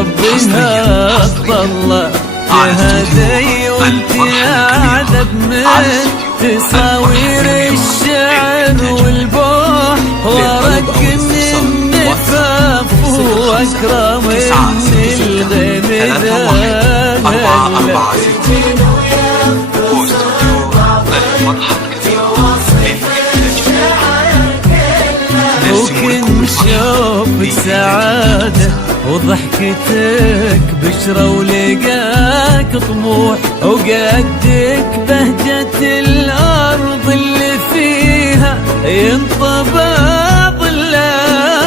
ربها الضلة جهدي وانت اعذب من تصاوير الشعر والبوح ورق من النفاف واكرم من الغيم وكن شوفك سعادة وضحكتك بشرة ولقاك طموح وقدك بهجة الأرض اللي فيها ينطبع ظلال.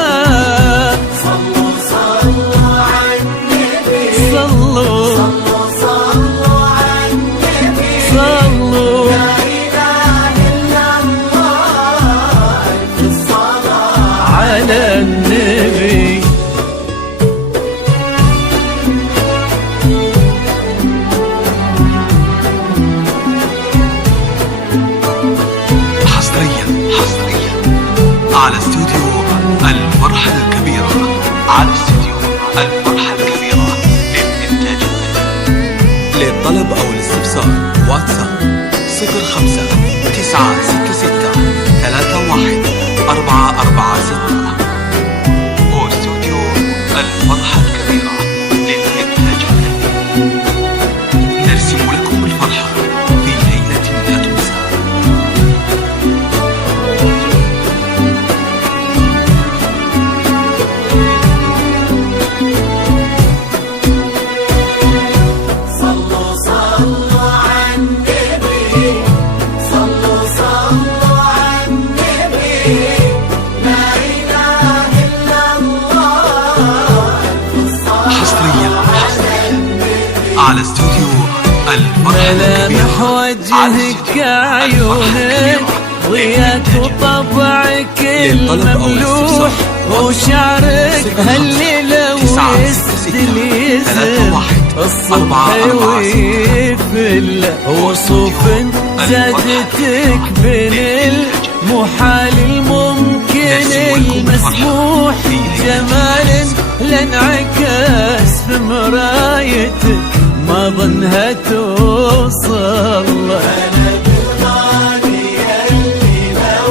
صلوا صلوا على النبي صلوا صلوا صلوا على النبي صلوا لا إله إلا الله في الصلاة على النبي. على استوديو الفرحة الكبيرة، على استوديو الفرحة الكبيرة للإنتاج الفني. للطلب أو الاستفسار واتساب 05 966 31 446 واستوديو الفرحة الكبيرة للإنتاج الفني. نرسم لكم الفرحة في ليلة لا تنسى. على استوديو الفرحة ملامح وجهك عيونك ضياك وطبعك المملوح وشعرك هالليلة ويستل يزن الصبح ويفل وصوف زادتك بين المحال الممكن المسموح جمال لانعكس في مرايتك ما ظنها توصل. أنا بالغالي اللي لو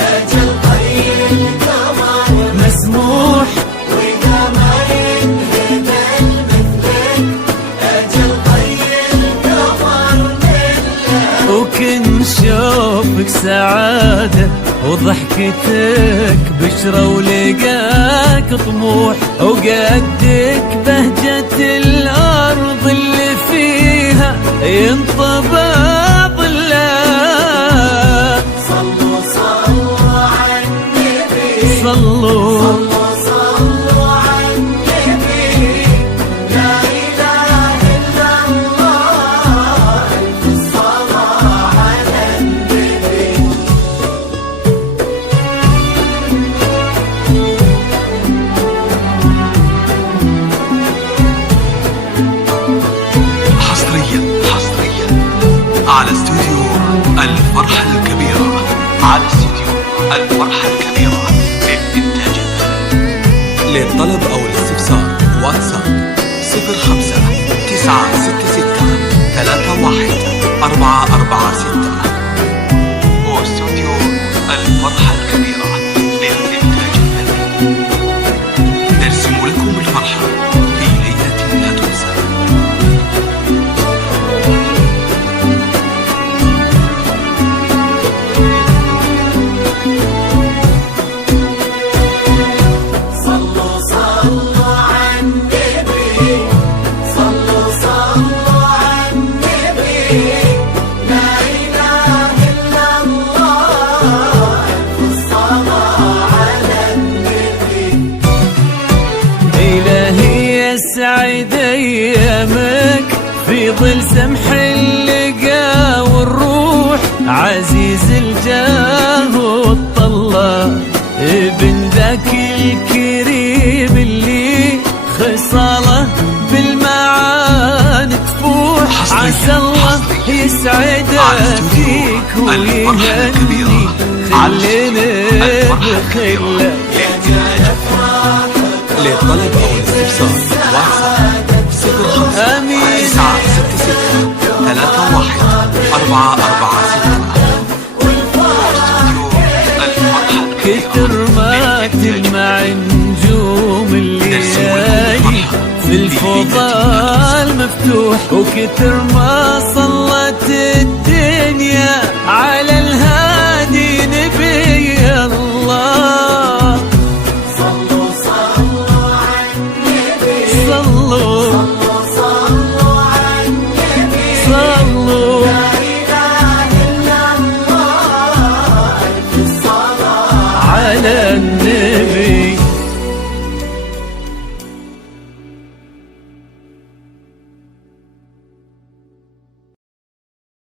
أجل طي القمر مسموح وإذا ما ينهدى مثلك أجل طي القمر منه. وكن شوفك سعادة وضحكتك بشرة ولقاك طموح وقدك بهجة الأرض اللي فيها ينطبع ظلال. صلوا صلوا على النبي صلوا صلوا صلوا على النبي لا إله إلا الله في الصلاة على النبي. حصريا على استوديو الفرحة الكبيرة، على استوديو الفرحة الكبيرة للإنتاج الفني. للطلب أو الاستفسار واتساب 05 966 31 446 واستوديو الفرحة الكبيرة للإنتاج الفني. نرسم لكم الفرحة في ليلة لا تنسى. صلوا صلوا على النبي صلوا صلوا على النبي لا إله إلا الله في الصلاة على النبي. إلهي يسعد أيامك في ظل سمح اللقا والروح عزيز الجاه والطلة ابن ذاك الكريم اللي خصاله بالمعاني تفوح. عسى الله يسعده فيك ويهني خلينا بخله. للطلب أو الاستفسار واتساب 05 أمين 966 31 446. كتر ما تلمع نجوم الليالي في الفضاء المفتوح، وكتر ما صلت الدنيا على الهادي